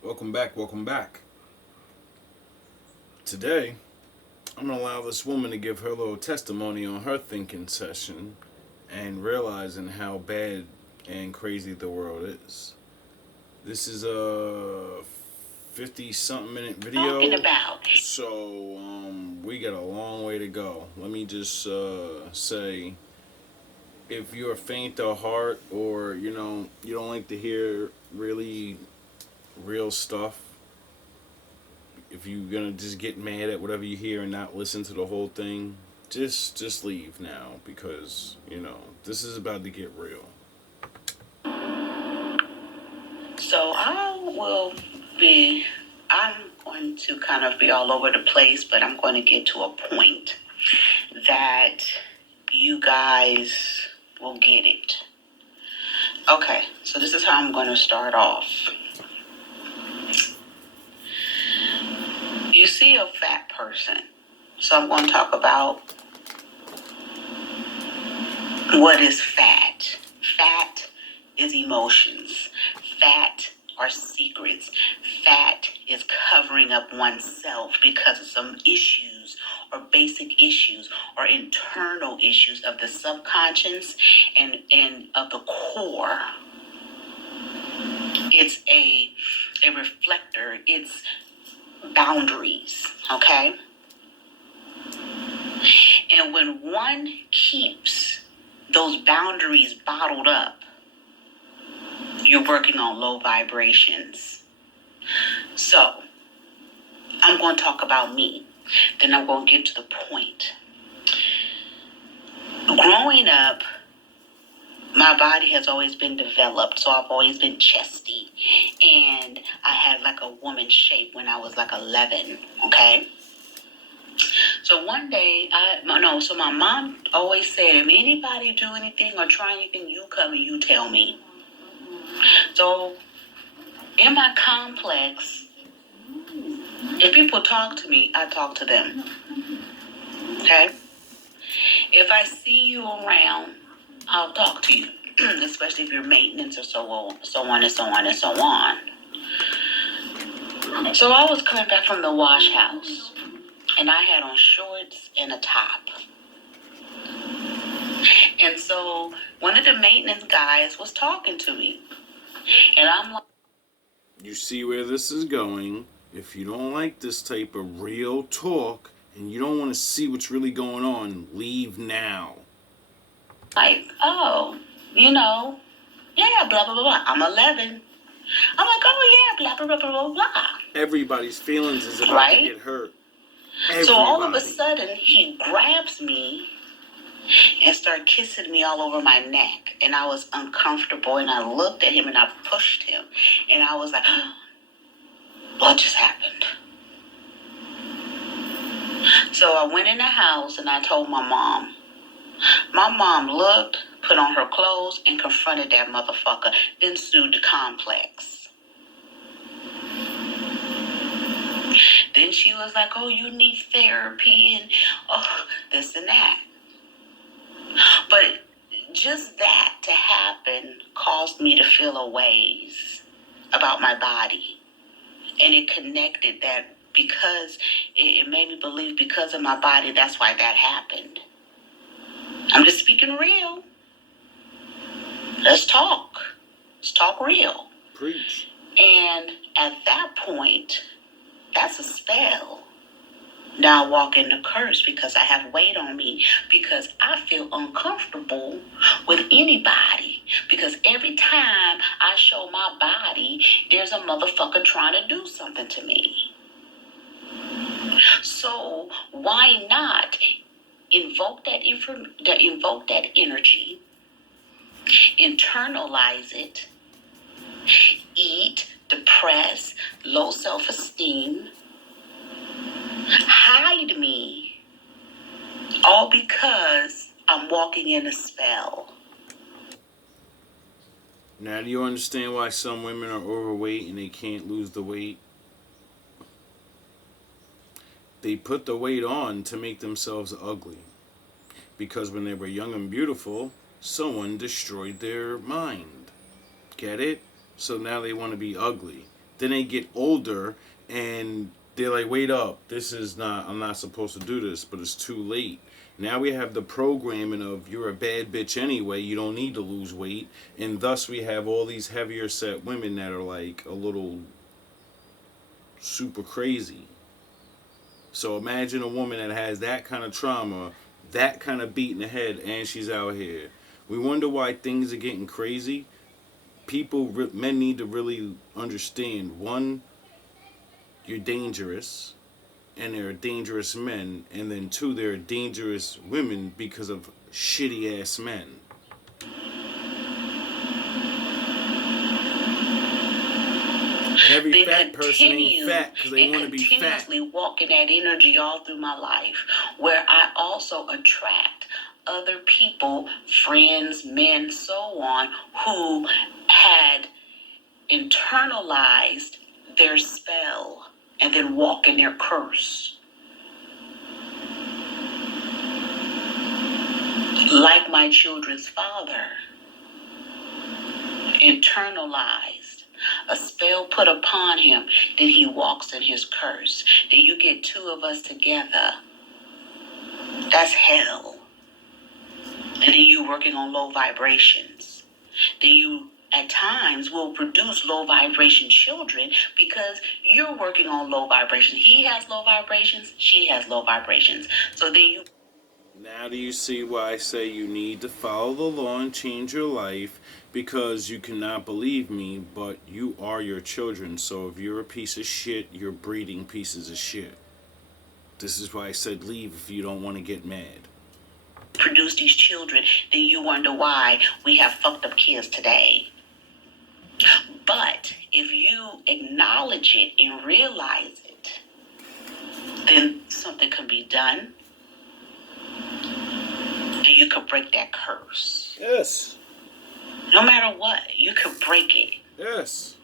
Welcome back, welcome back. Today, I'm going to allow this woman to give her little testimony on her thinking session and realizing how bad and crazy the world is. This is a 50 something minute video. Talking about. So, we got a long way to go. Let me just say if you're faint of heart or, you don't like to hear really real stuff, if you're gonna just get mad at whatever you hear and not listen to the whole thing, just leave now because this is about to get real. So I'm going to kind of be all over the place, but I'm going to get to a point that you guys will get it. Okay, so this is how I'm going to start off. You see a fat person, so I'm going to talk about what is fat. Fat is emotions. Fat are secrets. Fat is covering up oneself because of some issues or basic issues or internal issues of the subconscious and of the core. It's a reflector. It's boundaries, okay? And when one keeps those boundaries bottled up, you're working on low vibrations. So, I'm going to talk about me. Then I'm going to get to the point. Growing up, my body has always been developed, so I've always been chesty. And I had like a woman shape when I was like 11, okay? So one day, so my mom always said, if anybody do anything or try anything, you come and you tell me. So in my complex, if people talk to me, I talk to them. Okay? If I see you around, I'll talk to you, especially if you're maintenance or so on and so on and so on. So I was coming back from the wash house, and I had on shorts and a top. And so one of the maintenance guys was talking to me, and I'm like, You see where this is going. If you don't like this type of real talk and you don't want to see what's really going on, leave now. Oh, yeah, blah, blah, blah, blah. I'm 11. I'm like, oh, yeah, blah, blah, blah, blah, blah. Everybody's feelings is about to get hurt. Everybody. So all of a sudden, he grabs me and started kissing me all over my neck. And I was uncomfortable, and I looked at him, and I pushed him. And I was like, what just happened? So I went in the house, and I told my mom. My mom looked, put on her clothes, and confronted that motherfucker, then sued the complex. Then she was like, oh, you need therapy and this and that. But just that to happen caused me to feel a ways about my body. And it connected that because it made me believe because of my body, that's why that happened. I'm just speaking real. Let's talk. Let's talk real. Preach. And at that point, that's a spell. Now I walk in the curse because I have weight on me, because I feel uncomfortable with anybody. Because every time I show my body, there's a motherfucker trying to do something to me. So why not invoke that energy, internalize it, eat, depress, low self-esteem, hide me, all because I'm walking in a spell. Now, do you understand why some women are overweight and they can't lose the weight? They put the weight on to make themselves ugly. Because when they were young and beautiful, someone destroyed their mind. Get it? So now they want to be ugly. Then they get older and they're like, wait up, I'm not supposed to do this, but it's too late. Now we have the programming of you're a bad bitch anyway, you don't need to lose weight. And thus we have all these heavier set women that are like a little super crazy. So imagine a woman that has that kind of trauma, that kind of beat in the head, and she's out here. We wonder why things are getting crazy. Men need to really understand, one, you're dangerous, and there are dangerous men, and then two, there are dangerous women because of shitty ass men. And every They fat person ain't fat because they want to be fat. Continuously walk in that energy all through my life, where I also attract other people, friends, men, so on, who had internalized their spell and then walk in their curse. Like my children's father, internalized a spell put upon him, then he walks in his curse. Then you get two of us together. That's hell. And then you working on low vibrations. Then you at times will produce low vibration children because you're working on low vibrations. He has low vibrations, she has low vibrations. So then you. Now do you see why I say you need to follow the law and change your life? Because you cannot believe me, but you are your children. So if you're a piece of shit, you're breeding pieces of shit. This is why I said leave if you don't want to get mad. Produce these children, then you wonder why we have fucked up kids today. But if you acknowledge it and realize it, then something can be done. And you could break that curse. Yes. No matter what, you could break it. Yes.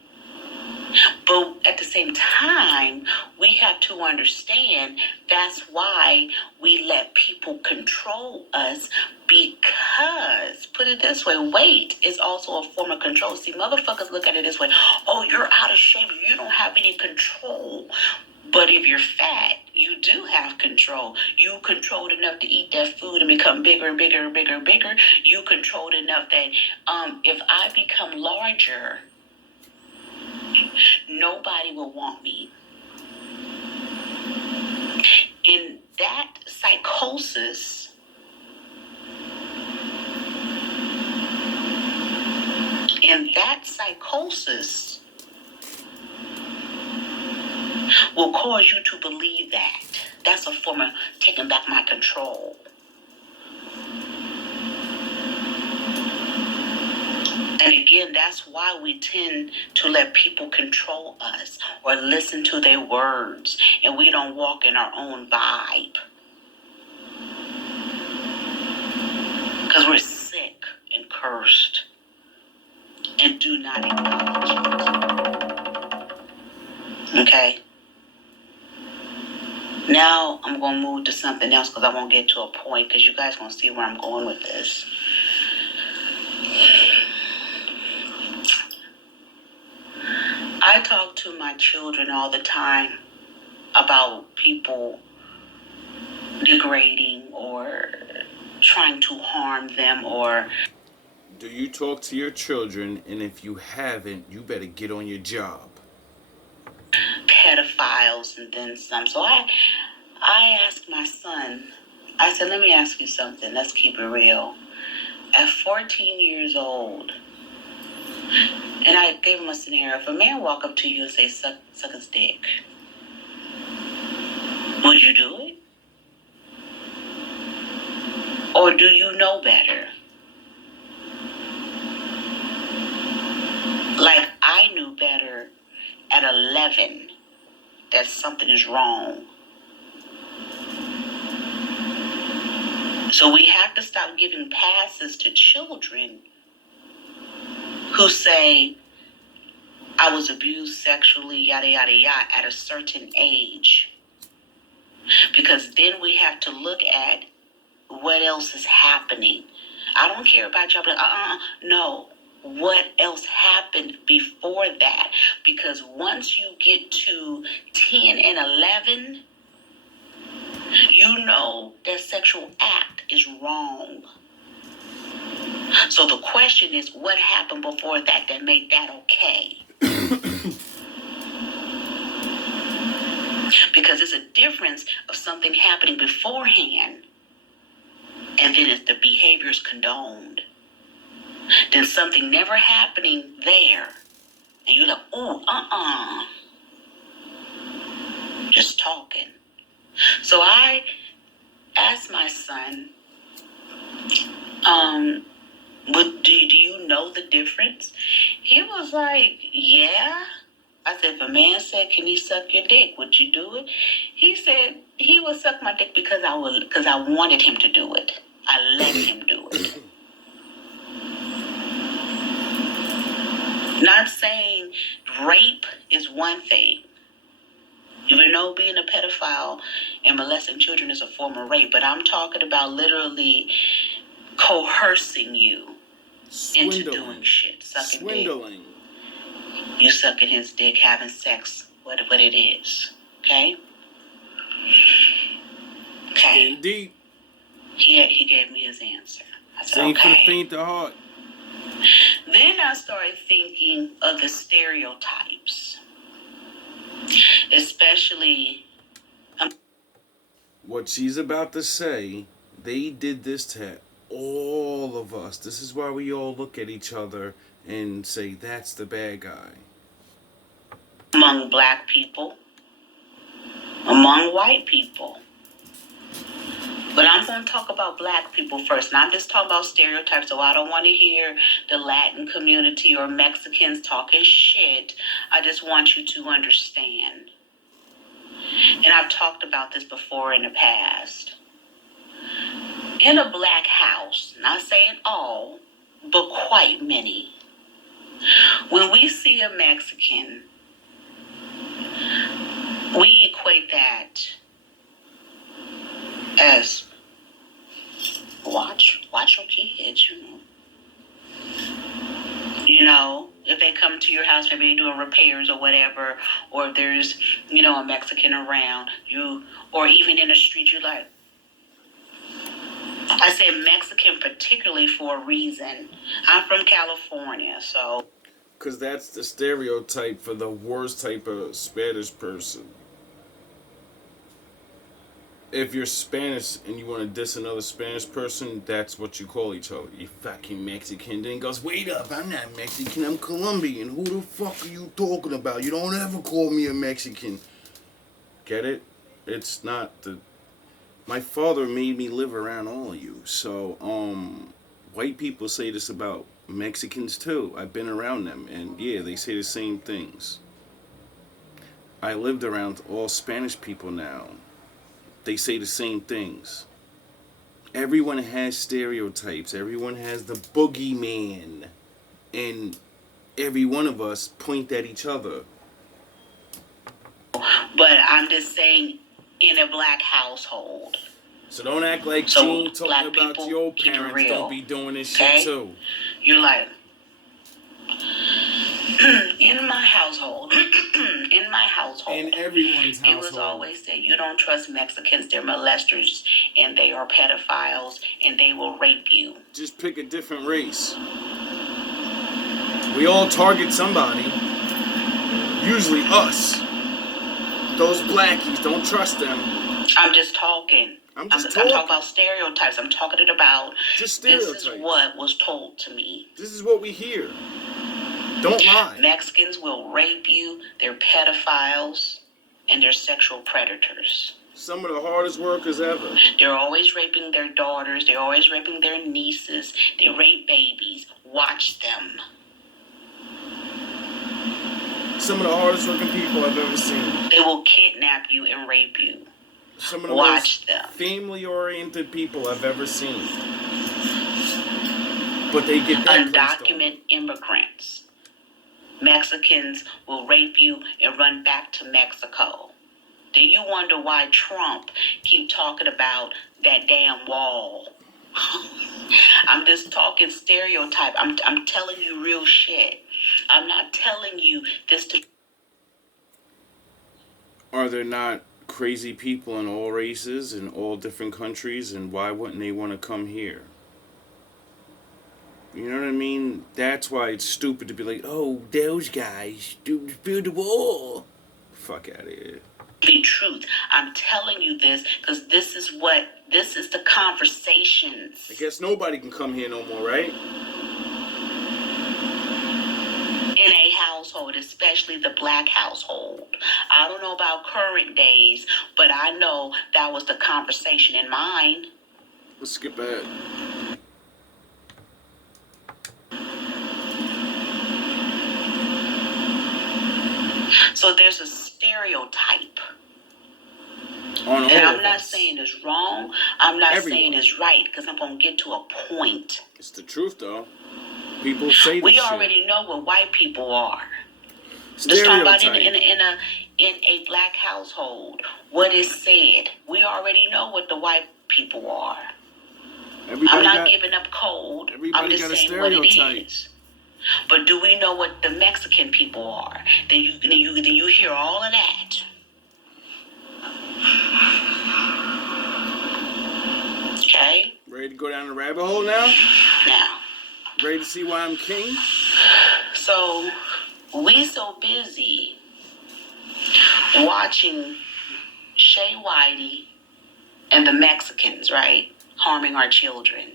But at the same time, we have to understand that's why we let people control us, because, put it this way, weight is also a form of control. See, motherfuckers look at it this way: oh, you're out of shape, you don't have any control. But if you're fat, you do have control. You controlled enough to eat that food and become bigger and bigger and bigger and bigger. You controlled enough that if I become larger, nobody will want me. In that psychosis, will cause you to believe that. That's a form of taking back my control. And again, that's why we tend to let people control us or listen to their words, and we don't walk in our own vibe. Because we're sick and cursed and do not acknowledge it. Okay? Now I'm going to move to something else because I won't get to a point, because you guys going to see where I'm going with this. I talk to my children all the time about people degrading or trying to harm them or... Do you talk to your children? And if you haven't, you better get on your job. pedophiles and then some. So I asked my son, I said, let me ask you something. Let's keep it real. At 14 years old, and I gave him a scenario. If a man walk up to you and say, suck his dick, would you do it? Or do you know better? Like I knew better at 11 that something is wrong. So we have to stop giving passes to children who say, I was abused sexually, yada, yada, yada, at a certain age. Because then we have to look at what else is happening. I don't care about y'all, but no. what else happened before that. Because once you get to 10 and 11, you know that sexual act is wrong. So the question is, what happened before that that made that okay? Because it's a difference of something happening beforehand and then it's the behavior is condoned. Then something never happening there and you're like, oh, just talking. So I asked my son, do you know the difference? He was like, yeah. I said, if a man said, can he suck your dick, would you do it? He said he would suck my dick because I wanted him to do it. I let him do it. Not saying rape is one thing. You know, being a pedophile and molesting children is a form of rape, but I'm talking about literally coercing you into doing shit, sucking dick. You sucking his dick, having sex, what it is. Okay? Okay. Indeed. He gave me his answer. I said, Ain't for the okay. faint of heart. Then I started thinking of the stereotypes. Especially... what she's about to say, they did this to all of us. This is why we all look at each other and say, that's the bad guy. Among black people, among white people. But I'm going to talk about black people first. And I'm just talking about stereotypes, so I don't want to hear the Latin community or Mexicans talking shit. I just want you to understand. And I've talked about this before in the past. In a black house, not saying all, but quite many, when we see a Mexican, we equate that as watch your kids, you know, if they come to your house, maybe they're doing repairs or whatever, or if there's, a Mexican around you, or even in the street, you're like, I say Mexican particularly for a reason. I'm from California, so. Because that's the stereotype for the worst type of Spanish person. If you're Spanish and you want to diss another Spanish person, that's what you call each other. You fucking Mexican. Then goes, wait up, I'm not Mexican, I'm Colombian. Who the fuck are you talking about? You don't ever call me a Mexican. Get it? It's not the... My father made me live around all of you. So, white people say this about Mexicans too. I've been around them, and yeah, they say the same things. I lived around all Spanish people now. They say the same things. Everyone has stereotypes. Everyone has the boogeyman. And every one of us point at each other. But I'm just saying, in a black household. So don't act like she ain't talking about your parents don't be doing this shit too. You're like, in my household, in everyone's household, it was always said, you don't trust Mexicans, they're molesters, and they are pedophiles, and they will rape you. Just pick a different race. We all target somebody. Usually us. Those blackies, don't trust them. I'm just talking. I'm talking about stereotypes. I'm talking about just stereotypes. This is what was told to me. This is what we hear. Don't lie. Mexicans will rape you. They're pedophiles. And they're sexual predators. Some of the hardest workers ever. They're always raping their daughters. They're always raping their nieces. They rape babies. Watch them. Some of the hardest working people I've ever seen. They will kidnap you and rape you. Some of the most family-oriented people I've ever seen. But they get that undocumented immigrants. Mexicans will rape you and run back to Mexico. Then you wonder why Trump keep talking about that damn wall. I'm just talking stereotype. I'm telling you real shit. I'm not telling you this to. Are there not crazy people in all races in all different countries, and why wouldn't they want to come here? You know what I mean? That's why it's stupid to be like, oh, those guys build the wall. Fuck out of here. Be truth. I'm telling you this because this is the conversations. I guess nobody can come here no more, right? In a household, especially the black household. I don't know about current days, but I know that was the conversation in mine. Let's skip ahead. So there's a stereotype. On all and I'm of not us. saying it's wrong. I'm not Everyone. saying it's right because I'm going to get to a point. It's the truth, though. People say this We shit. already know what white people are. Just talking about in a black household, what is said. We already know what the white people are. I'm not giving up code. I'm just saying what it is. But do we know what the Mexican people are? Then you hear all of that. Okay. Ready to go down the rabbit hole now? Now. Ready to see why I'm king? So we so busy watching Shay Whitey and the Mexicans, right, harming our children.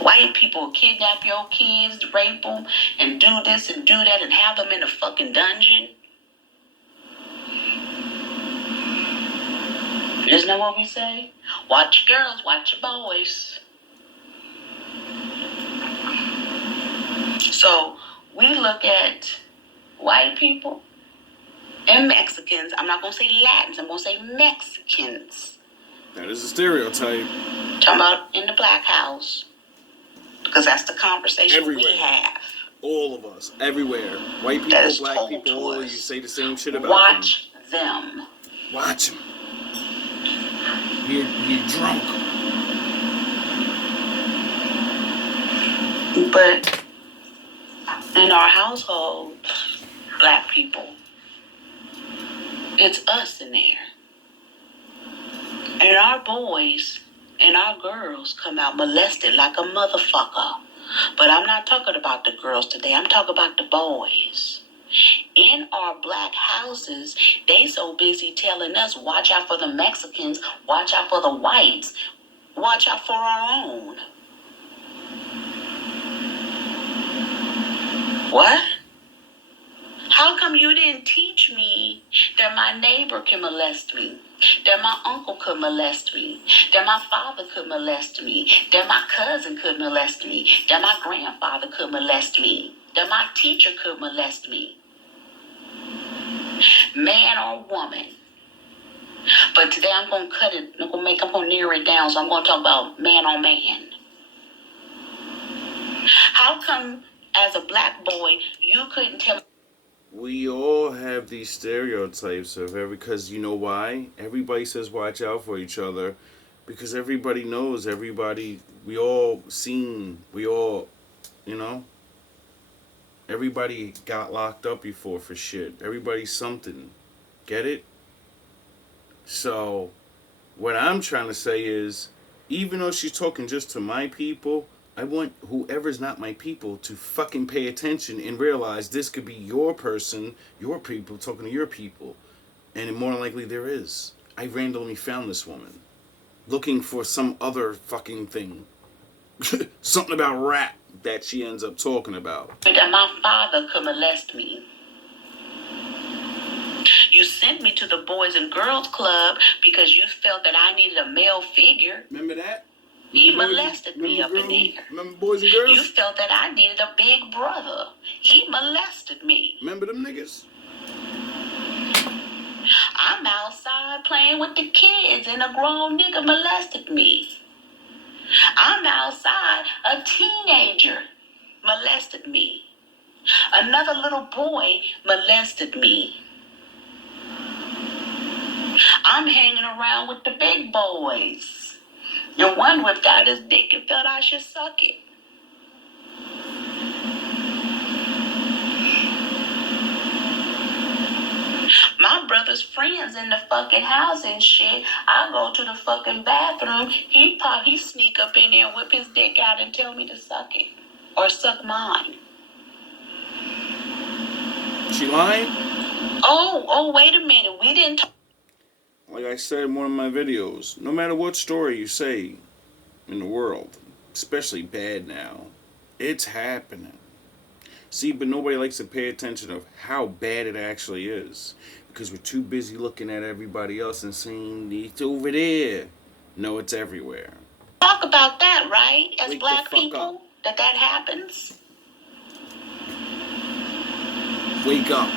White people kidnap your kids, rape them, and do this and do that, and have them in a fucking dungeon. Isn't that what we say? Watch your girls, watch your boys. So we look at white people and Mexicans. I'm not going to say Latins. I'm going to say Mexicans. That is a stereotype. Talking about in the black house. Because that's the conversation everywhere. We have. All of us. Everywhere. White people, black people, all you say the same shit about Watch them. Watch them. You're drunk. But in our household, black people, it's us in there. And our boys and our girls come out molested like a motherfucker. But I'm not talking about the girls today. I'm talking about the boys. In our black houses, they so busy telling us, watch out for the Mexicans, watch out for the whites, watch out for our own. What? How come you didn't teach me that my neighbor can molest me? That my uncle could molest me? That my father could molest me? That my cousin could molest me? That my grandfather could molest me? That my teacher could molest me? Man or woman. But today I'm going to cut it. I'm going to narrow it down. So I'm going to talk about man on man. How come as a black boy you couldn't tell? We all have these stereotypes of because you know why? Everybody says watch out for each other because everybody knows everybody. We all, you know, everybody got locked up before for shit. Everybody's something. Get it? So, what I'm trying to say is, even though she's talking just to my people, I want whoever's not my people to fucking pay attention and realize this could be your person, your people, talking to your people. And more than likely there is. I randomly found this woman looking for some other fucking thing. Something about rap that she ends up talking about. That my father could molest me. You sent me to the Boys and Girls Club because you felt that I needed a male figure. Remember that? He molested me up in there. Remember Boys and Girls? You felt that I needed a big brother. He molested me. Remember them niggas? I'm outside playing with the kids and a grown nigga molested me. I'm outside, a teenager molested me. Another little boy molested me. I'm hanging around with the big boys. And one whipped out his dick and felt I should suck it. My brother's friends in the fucking house and shit. I go to the fucking bathroom. He sneak up in there and whip his dick out and tell me to suck it. Or suck mine. She lying? Oh, wait a minute. We didn't talk. Like I said in one of my videos, no matter what story you say in the world, especially bad now, it's happening. See, but nobody likes to pay attention of how bad it actually is. Because we're too busy looking at everybody else and saying, it's over there. No, it's everywhere. Talk about that, right? As Wake black the fuck people, up. that happens. Wake up.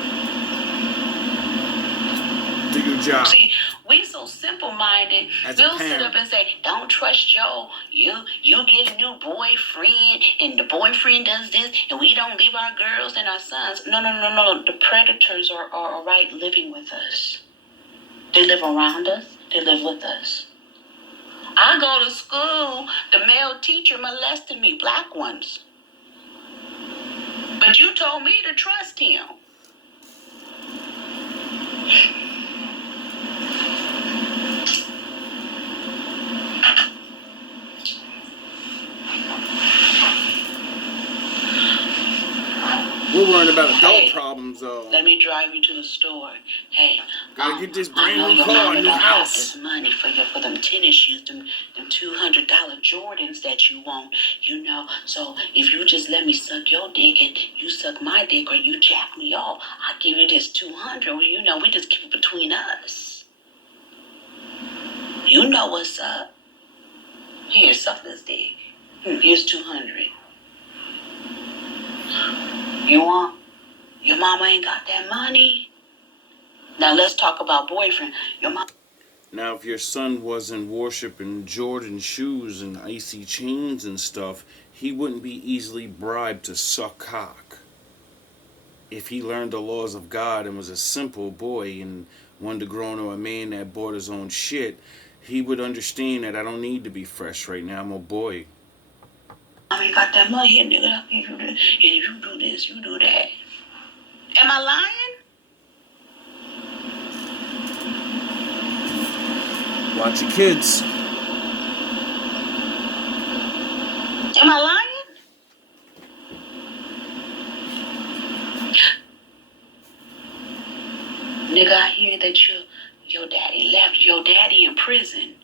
Do your job. See, we so simple-minded. We'll sit up and say, don't trust Joe. You get a new boyfriend, and the boyfriend does this, and we don't leave our girls and our sons. No. The predators are right living with us. They live around us. They live with us. I go to school. The male teacher molested me, black ones. But you told me to trust him. We're worrying about adult problems, though. Let me drive you to the store. Hey, gotta get this brand new car, new house. This money for them tennis shoes, them $200 Jordans that you want. So if you just let me suck your dick and you suck my dick, or you jack me off, I'll give you this $200. Well, we just keep it between us. You know what's up. Here, suck this dick. Here's $200. You want? Your mama ain't got that money. Now let's talk about boyfriend. Your mom. Now, if your son wasn't worshiping Jordan shoes and icy chains and stuff, he wouldn't be easily bribed to suck cock. If he learned the laws of God and was a simple boy and wanted to grow into a man that bought his own shit, he would understand that I don't need to be fresh right now. I'm a boy. I ain't got that money, and nigga, I'll give you this. And if you do this, you do that. Am I lying? Watch your kids. Am I lying? Nigga, I hear that your daddy left. Your daddy in prison.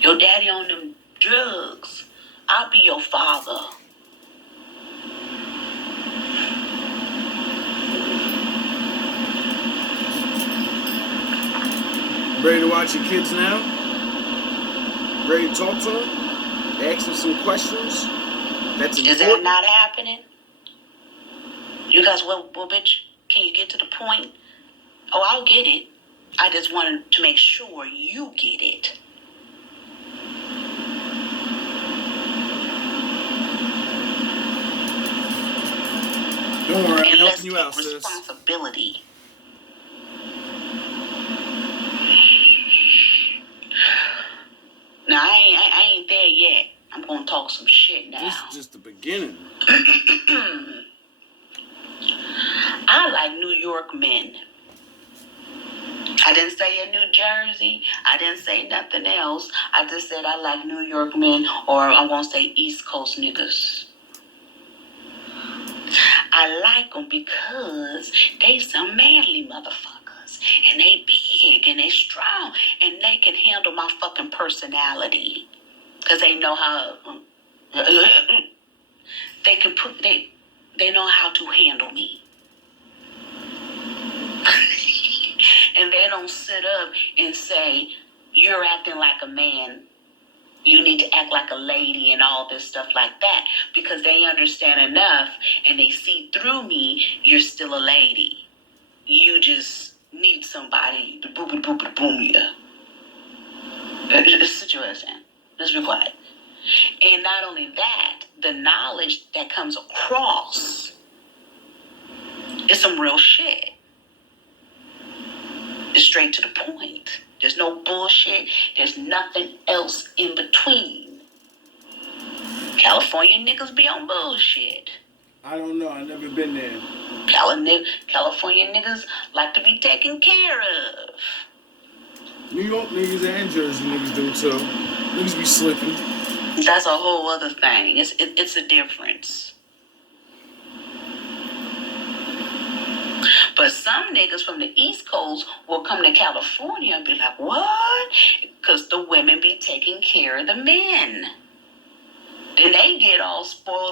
Your daddy on them drugs. I'll be your father. Ready to watch your kids now? Ready to talk to them? Ask them some questions? That's important. Is that not happening? You guys, well, bitch, can you get to the point? Oh, I'll get it. I just wanted to make sure you get it. Don't worry, and I'm let's helping you take out, sis. Responsibility. Now, I ain't there yet. I'm going to talk some shit now. This is just the beginning. I like New York men. I didn't say in New Jersey. I didn't say nothing else. I just said I like New York men, or I'm going to say East Coast niggas. I like them because they some manly motherfuckers. And they big and they strong. And they can handle my fucking personality. Because they know how... They know how to handle me. And they don't sit up and say, you're acting like a man. You need to act like a lady and all this stuff like that. Because they understand enough and they see through me, you're still a lady. You just need somebody to boom you. Situation. Just be quiet. And not only that, the knowledge that comes across is some real shit. It's straight to the point. There's no bullshit. There's nothing else in between. California niggas be on bullshit. I don't know. I've never been there. California niggas like to be taken care of. New York niggas and Jersey niggas do too. Niggas be slipping. That's a whole other thing. It's a difference. But some niggas from the East Coast will come to California and be like, what? Because the women be taking care of the men. Then they get all spoiled